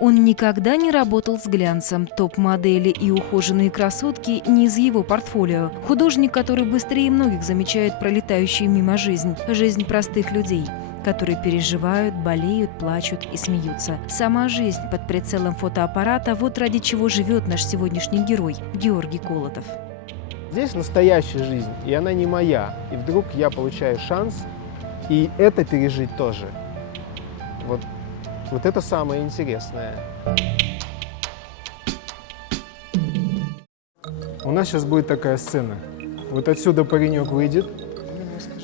Он никогда не работал с глянцем. Топ-модели и ухоженные красотки не из его портфолио. Художник, который быстрее многих замечает пролетающую мимо жизнь. Жизнь простых людей, которые переживают, болеют, плачут и смеются. Сама жизнь под прицелом фотоаппарата – вот ради чего живет наш сегодняшний герой Георгий Колотов. Здесь настоящая жизнь, и она не моя. И вдруг я получаю шанс и это пережить тоже. Вот это самое интересное. У нас сейчас будет такая сцена. Вот отсюда паренек выйдет,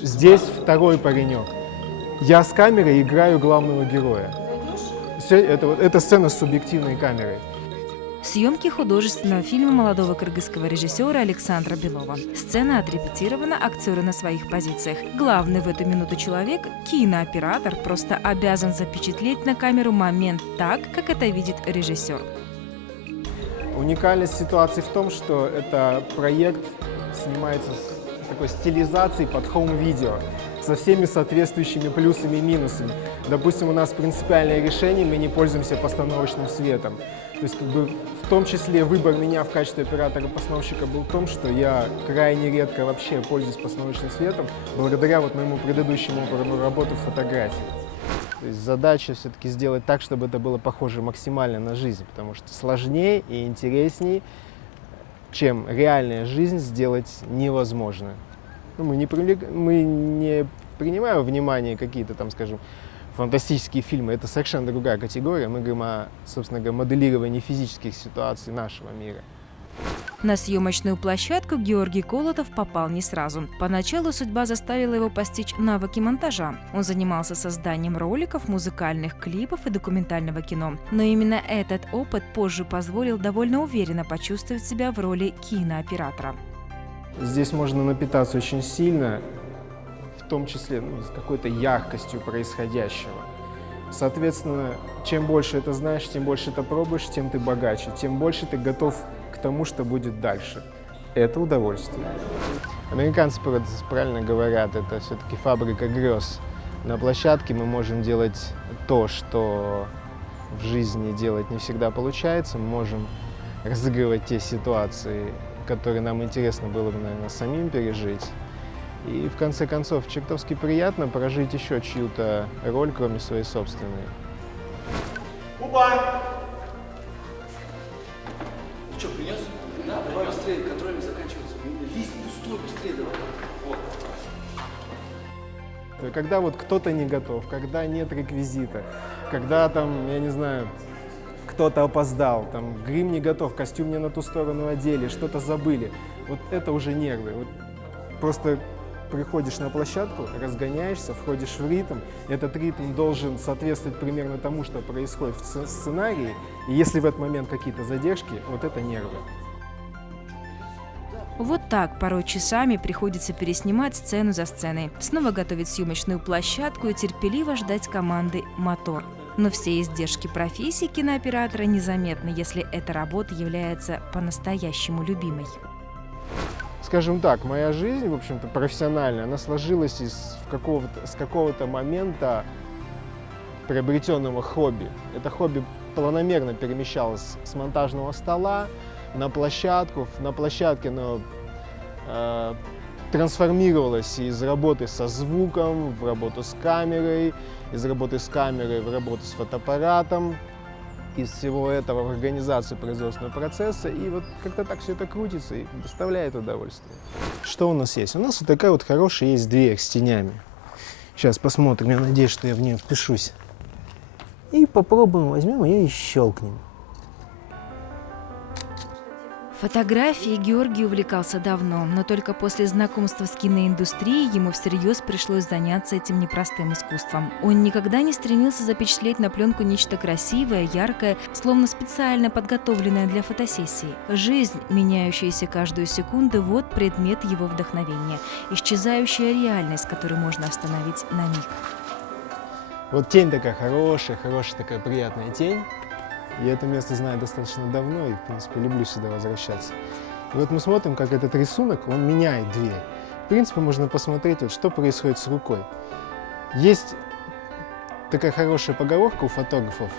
здесь второй паренек. Я с камерой играю главного героя. Это сцена с субъективной камерой. Съемки художественного фильма молодого кыргызского режиссера Александра Белова. Сцена отрепетирована, актеры на своих позициях. Главный в эту минуту человек, кинооператор, просто обязан запечатлеть на камеру момент так, как это видит режиссер. Уникальность ситуации в том, что это проект снимается с такой стилизацией под хоум-видео, со всеми соответствующими плюсами и минусами. Допустим, у нас принципиальное решение, мы не пользуемся постановочным светом. То есть, в том числе выбор меня в качестве оператора-постановщика был в том, что я крайне редко вообще пользуюсь постановочным светом, благодаря моему предыдущему опыту работы в фотографии. То есть задача все-таки сделать так, чтобы это было похоже максимально на жизнь, потому что сложнее и интереснее, чем реальная жизнь, сделать невозможно. Мы не принимаем во внимание какие-то там, скажем, фантастические фильмы. Это совершенно другая категория. Мы говорим о, собственно говоря, моделировании физических ситуаций нашего мира. На съемочную площадку Георгий Колотов попал не сразу. Поначалу судьба заставила его постичь навыки монтажа. Он занимался созданием роликов, музыкальных клипов и документального кино. Но именно этот опыт позже позволил довольно уверенно почувствовать себя в роли кинооператора. Здесь можно напитаться очень сильно, в том числе с какой-то яркостью происходящего. Соответственно, чем больше это знаешь, тем больше это пробуешь, тем ты богаче, тем больше ты готов к тому, что будет дальше. Это удовольствие. Американцы правильно говорят, это все-таки фабрика грез. На площадке мы можем делать то, что в жизни делать не всегда получается. Мы можем разыгрывать те ситуации, которые нам интересно было бы, наверное, самим пережить. И в конце концов, чертовски приятно прожить еще чью-то роль, кроме своей собственной. Опа! Ну что, принес? Да, давай быстрее, контрольный заканчивается. Лист пустой, быстрее давай. Вот. Когда кто-то не готов, когда нет реквизита, когда там, я не знаю, кто-то опоздал, там грим не готов, костюм не на ту сторону одели, что-то забыли. Вот это уже нервы. Просто приходишь на площадку, разгоняешься, входишь в ритм. Этот ритм должен соответствовать примерно тому, что происходит в сценарии. И если в этот момент какие-то задержки, вот это нервы. Вот так порой часами приходится переснимать сцену за сценой, снова готовить съемочную площадку и терпеливо ждать команды «Мотор». Но все издержки профессии кинооператора незаметны, если эта работа является по-настоящему любимой. Скажем так, моя жизнь, в общем-то, профессиональная, она сложилась с какого-то момента приобретенного хобби. Это хобби планомерно перемещалось с монтажного стола на площадку. На площадке оно трансформировалось из работы со звуком в работу с камерой, из работы с камерой в работу с фотоаппаратом, из всего этого в организацию производственного процесса. И вот как-то так все это крутится и доставляет удовольствие. Что у нас есть? У нас вот такая вот хорошая есть дверь с тенями. Сейчас посмотрим, я надеюсь, что я в нее впишусь. И попробуем, возьмем ее и щелкнем. Фотографией Георгий увлекался давно, но только после знакомства с киноиндустрией ему всерьез пришлось заняться этим непростым искусством. Он никогда не стремился запечатлеть на пленку нечто красивое, яркое, словно специально подготовленное для фотосессии. Жизнь, меняющаяся каждую секунду, вот предмет его вдохновения. Исчезающая реальность, которую можно остановить на миг. Вот тень такая хорошая такая приятная тень. Я это место знаю достаточно давно и, в принципе, люблю сюда возвращаться. И вот мы смотрим, как этот рисунок, он меняет дверь. В принципе, можно посмотреть, вот, что происходит с рукой. Есть такая хорошая поговорка у фотографов.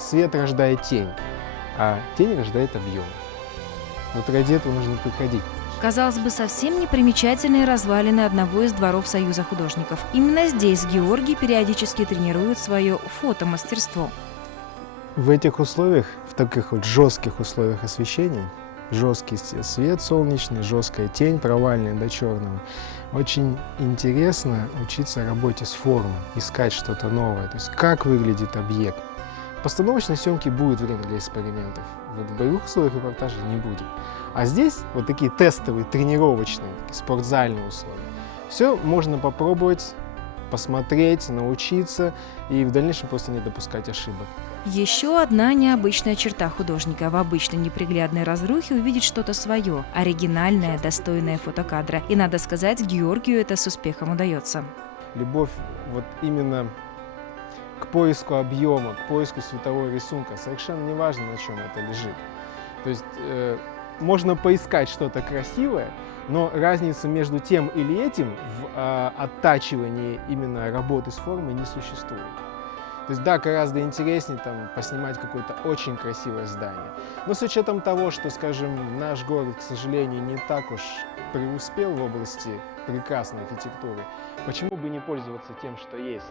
свет рождает тень, а тень рождает объем. Вот ради этого нужно приходить. Казалось бы, совсем непримечательные развалины одного из дворов Союза художников. Именно здесь Георгий периодически тренирует свое фотомастерство. В этих условиях, в таких вот жестких условиях освещения, жесткий свет солнечный, жесткая тень, провальная до черного, очень интересно учиться работе с формой, искать что-то новое, то есть как выглядит объект. В постановочной съемке будет время для экспериментов, вот в боевых условиях репортажа не будет. А здесь вот такие тестовые, тренировочные, такие спортзальные условия. Все можно попробовать, посмотреть, научиться и в дальнейшем просто не допускать ошибок. Еще одна необычная черта художника. В обычной неприглядной разрухе увидеть что-то свое, оригинальное, достойное фотокадра. И надо сказать, Георгию это с успехом удается. Любовь вот именно к поиску объема, к поиску светового рисунка. Совершенно не важно, на чем это лежит. То есть можно поискать что-то красивое, но разницы между тем или этим в оттачивании именно работы с формой не существует. То есть да, гораздо интереснее там поснимать какое-то очень красивое здание. Но с учетом того, что, скажем, наш город, к сожалению, не так уж преуспел в области прекрасной архитектуры, почему бы не пользоваться тем, что есть?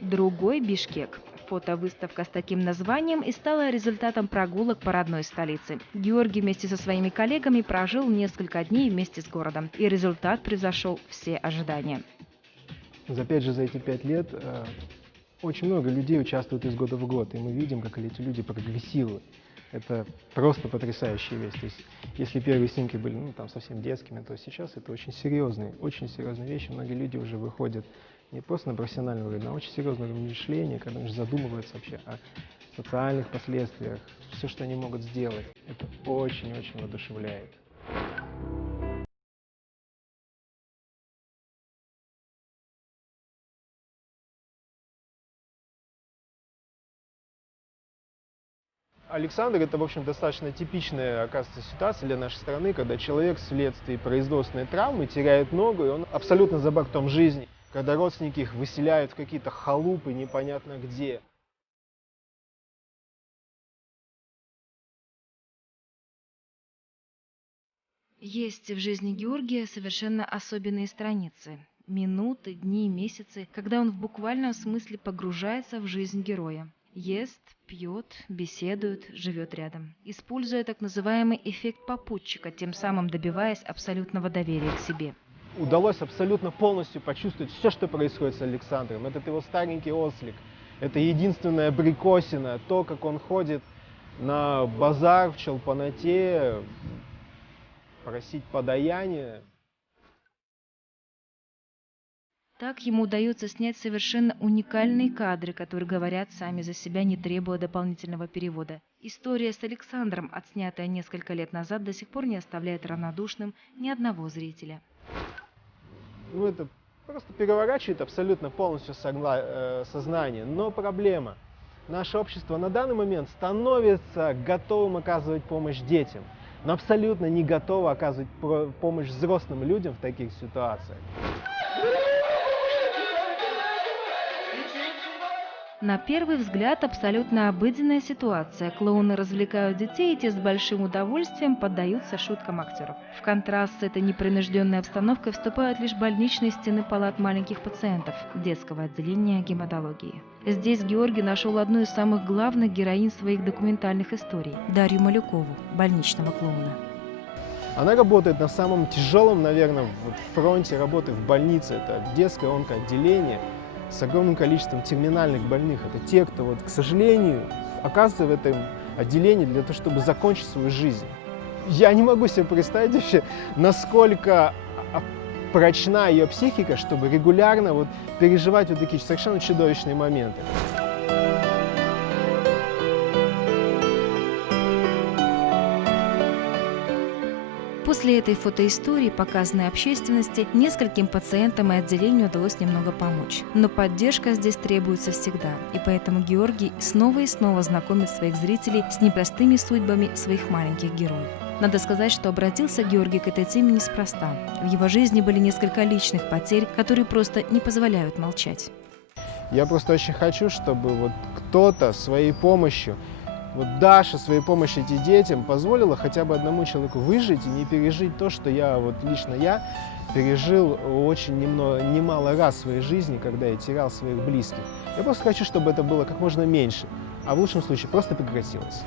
Другой Бишкек. Фотовыставка с таким названием и стала результатом прогулок по родной столице. Георгий вместе со своими коллегами прожил несколько дней вместе с городом, и результат превзошел все ожидания. Опять же, за эти 5 лет очень много людей участвуют из года в год, и мы видим, как эти люди прогрессируют. Это просто потрясающая вещь. То есть, если первые снимки были там совсем детскими, то сейчас это очень серьезные вещи. Многие люди уже выходят не просто на профессиональный уровень, а очень серьезное мышление, когда они задумываются вообще о социальных последствиях, все, что они могут сделать. Это очень-очень воодушевляет. Александр — это, в общем, достаточно типичная, оказывается, ситуация для нашей страны, когда человек вследствие производственной травмы теряет ногу, и он абсолютно за бортом жизни, когда родственники их выселяют в какие-то халупы непонятно где. Есть в жизни Георгия совершенно особенные страницы. Минуты, дни, месяцы, когда он в буквальном смысле погружается в жизнь героя. Ест, пьет, беседует, живет рядом, используя так называемый эффект попутчика, тем самым добиваясь абсолютного доверия к себе. Удалось абсолютно полностью почувствовать все, что происходит с Александром. Этот его старенький ослик, это единственная абрикосина, то, как он ходит на базар в Чолпаноте, просить подаяние. Так ему удается снять совершенно уникальные кадры, которые говорят сами за себя, не требуя дополнительного перевода. История с Александром, отснятая несколько лет назад, до сих пор не оставляет равнодушным ни одного зрителя. Ну, это просто переворачивает абсолютно полностью сознание. Но проблема. Наше общество на данный момент становится готовым оказывать помощь детям, но абсолютно не готово оказывать помощь взрослым людям в таких ситуациях. На первый взгляд абсолютно обыденная ситуация. Клоуны развлекают детей, и те с большим удовольствием поддаются шуткам актеров. В контраст с этой непринужденной обстановкой вступают лишь больничные стены палат маленьких пациентов детского отделения гематологии. Здесь Георгий нашел одну из самых главных героинь своих документальных историй – Дарью Малюкову, больничного клоуна. Она работает на самом тяжелом, наверное, фронте работы в больнице. Это детское онкоотделение с огромным количеством терминальных больных. Это те, кто, вот, к сожалению, оказывается в этом отделении для того, чтобы закончить свою жизнь. Я не могу себе представить вообще, насколько прочна ее психика, чтобы регулярно вот переживать вот такие совершенно чудовищные моменты. После этой фотоистории, показанной общественности, нескольким пациентам и отделению удалось немного помочь. Но поддержка здесь требуется всегда, и поэтому Георгий снова и снова знакомит своих зрителей с непростыми судьбами своих маленьких героев. Надо сказать, что обратился Георгий к этой теме неспроста. В его жизни были несколько личных потерь, которые просто не позволяют молчать. Я просто очень хочу, чтобы вот кто-то своей помощью, вот Даша своей помощью этим детям позволила хотя бы одному человеку выжить и не пережить то, что лично я пережил очень немало раз в своей жизни, когда я терял своих близких. Я просто хочу, чтобы это было как можно меньше, а в лучшем случае просто прекратилось.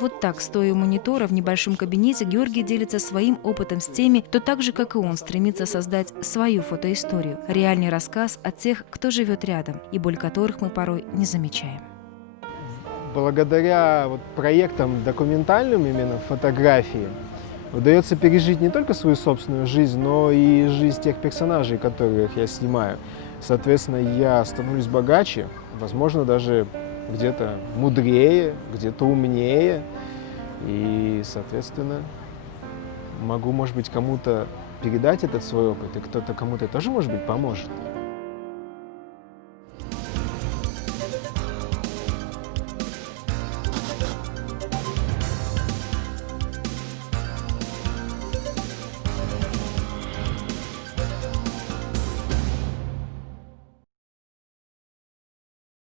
Вот так, стоя у монитора в небольшом кабинете, Георгий делится своим опытом с теми, кто так же, как и он, стремится создать свою фотоисторию. Реальный рассказ о тех, кто живет рядом, и боль которых мы порой не замечаем. Благодаря проектам документальным, именно фотографии, удается пережить не только свою собственную жизнь, но и жизнь тех персонажей, которых я снимаю. Соответственно, я становлюсь богаче, возможно, даже где-то мудрее, где-то умнее. И, соответственно, могу, может быть, кому-то передать этот свой опыт, и кто-то кому-то тоже, может быть, поможет.